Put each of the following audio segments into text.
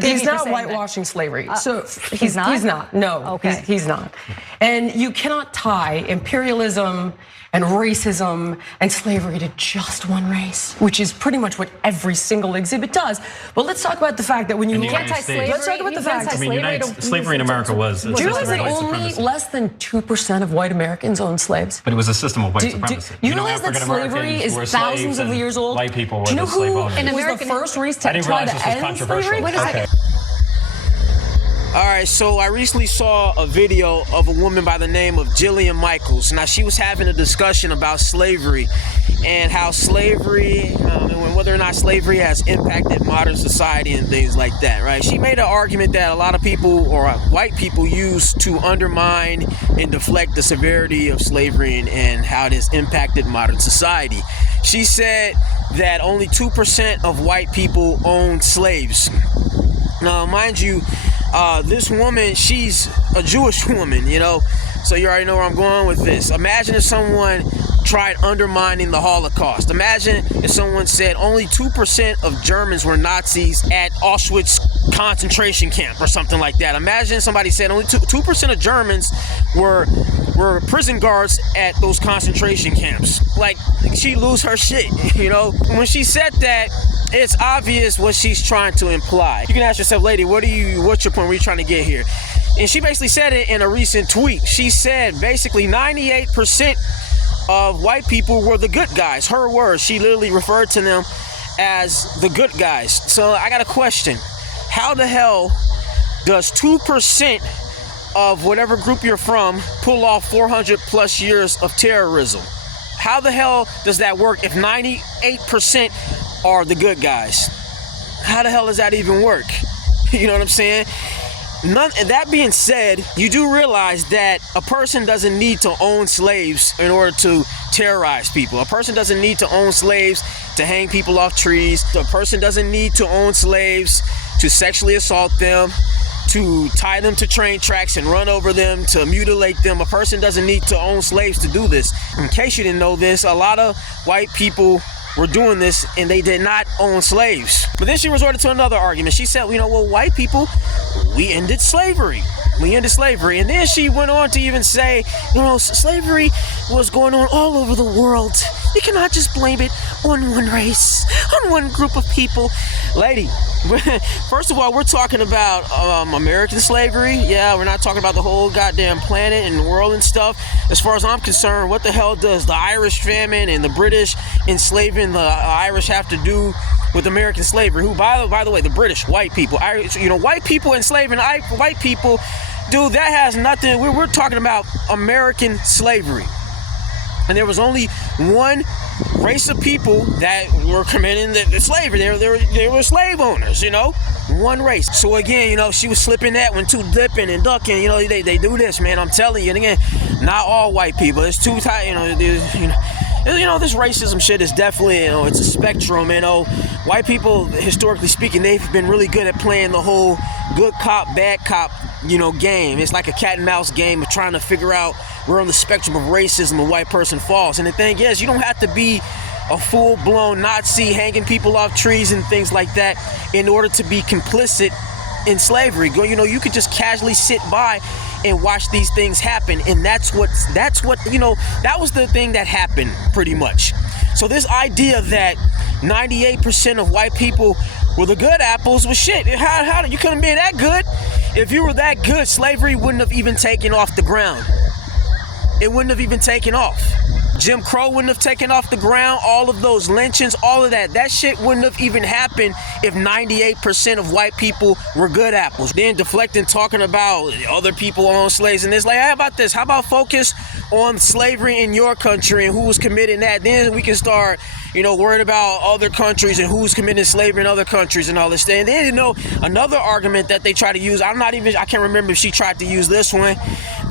He's not whitewashing slavery. So he's not? He's not. No, okay. He's not. And you cannot tie imperialism and racism and slavery to just one race, which is pretty much what every single exhibit does. But let's talk about the fact that when you let's talk about the fact that slavery in America was. Do you realize that only less than 2% of white Americans owned slaves? But it was a system of white supremacy. You realize that slavery is thousands of years old? White people were Do you know the slave who owners. was the first race to try to end slavery? All right, so I recently saw a video of a woman by the name of Jillian Michaels. Now, she was having a discussion about slavery and how slavery, and whether or not slavery has impacted modern society and things like that, right? She made an argument that a lot of people, or white people, use to undermine and deflect the severity of slavery and how it has impacted modern society. She said that only 2% of white people own slaves. Now, mind you, this woman, she's a Jewish woman, you know, so you already know where I'm going with this. Imagine if someone tried undermining the Holocaust. Imagine if someone said only 2% of Germans were Nazis at Auschwitz concentration camp or something like that. Imagine somebody said only 2% of Germans were prison guards at those concentration camps. Like, she'd lose her shit, you know? When she said that, it's obvious what she's trying to imply. You can ask yourself, lady, what's your point? What are you trying to get here? And she basically said it in a recent tweet. She said basically 98% of white people were the good guys. Her words, she literally referred to them as the good guys. So I got a question. How the hell does 2% of whatever group you're from pull off 400 plus years of terrorism? How the hell does that work if 98% are the good guys? How the hell does that even work? You know what I'm saying? That being said, you do realize that a person doesn't need to own slaves in order to terrorize people. A person doesn't need to own slaves to hang people off trees. A person doesn't need to own slaves to sexually assault them, to tie them to train tracks and run over them, to mutilate them. A person doesn't need to own slaves to do this. In case you didn't know this, a lot of white people were doing this and they did not own slaves. But then she resorted to another argument. She said, you know, well, white people, we ended slavery. We ended slavery. And then she went on to even say, you know, slavery was going on all over the world. You cannot just blame it on one race, on one group of people. Lady, first of all, we're talking about American slavery. Yeah, we're not talking about the whole goddamn planet and world and stuff. As far as I'm concerned, what the hell does the Irish famine and the British enslaving the Irish have to do with American slavery? Who, by the way, the British, white people, white people enslaving white people, dude, that has nothing. We're talking about American slavery. And there was only one race of people that were committing the slavery. They were slave owners, you know, one race. So again, you know, she was slipping that one too, dipping and ducking. You know, they do this, man. I'm telling you. And again, not all white people. It's too tight. You know, this racism shit is definitely, you know, it's a spectrum. You know, white people, historically speaking, they've been really good at playing the whole good cop, bad cop, you know, game. It's like a cat and mouse game of trying to figure out where on the spectrum of racism a white person falls. And the thing is, you don't have to be a full-blown Nazi hanging people off trees and things like that in order to be complicit in slavery. You know, you could just casually sit by and watch these things happen. And that's what, you know, that was the thing that happened pretty much. So this idea that 98% of white people were the good apples was shit. How you couldn't be that good? If you were that good, slavery wouldn't have even taken off the ground. It wouldn't have even taken off. Jim Crow wouldn't have taken off the ground. All of those lynchings, all of that. That shit wouldn't have even happened if 98% of white people were good apples. Then deflecting, talking about other people own slaves and this. Like, how about this? How about focus on slavery in your country and who was committing that? Then we can start, you know, worried about other countries and who's committing slavery in other countries and all this thing. And then, you know, another argument that they try to use, I can't remember if she tried to use this one,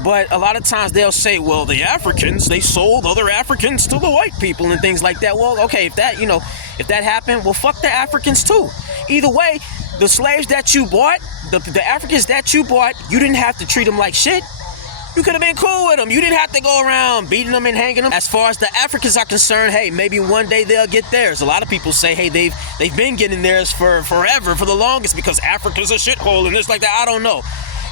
but a lot of times they'll say, well, the Africans, they sold other Africans to the white people and things like that. Well, okay, if that happened, well, fuck the Africans too. Either way, the slaves that you bought, the Africans that you bought, you didn't have to treat them like shit. You could have been cool with them. You didn't have to go around beating them and hanging them. As far as the Africans are concerned, hey, maybe one day they'll get theirs. A lot of people say, hey, they've been getting theirs for forever, for the longest, because Africa's a shithole and it's like that. I don't know.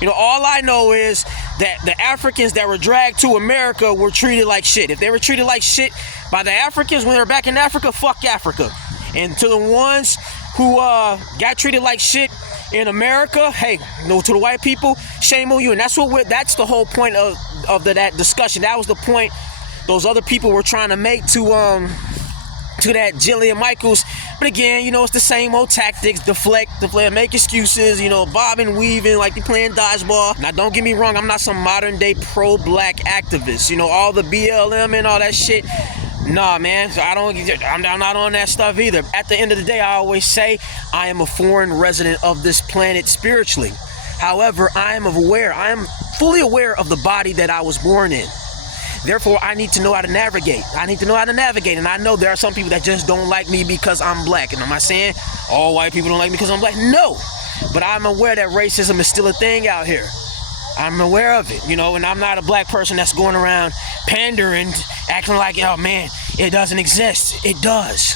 You know, all I know is that the Africans that were dragged to America were treated like shit. If they were treated like shit by the Africans when they were back in Africa, fuck Africa. And to the ones who got treated like shit in America, hey, to the white people, shame on you. And that's that's the whole point of that discussion. That was the point those other people were trying to make to that Jillian Michaels. But again, it's the same old tactics: deflect, make excuses, bob and weaving like they playing dodgeball. Now, don't get me wrong, I'm not some modern day pro-black activist. All the BLM and all that shit. Nah, man, I'm not on that stuff either. At the end of the day, I always say I am a foreign resident of this planet spiritually. However, I am fully aware of the body that I was born in. Therefore, I need to know how to navigate. And I know there are some people that just don't like me because I'm black. And I'm not saying all white people don't like me because I'm black. No. But I'm aware that racism is still a thing out here. I'm aware of it, and I'm not a black person that's going around pandering, acting like, oh man, it doesn't exist. It does.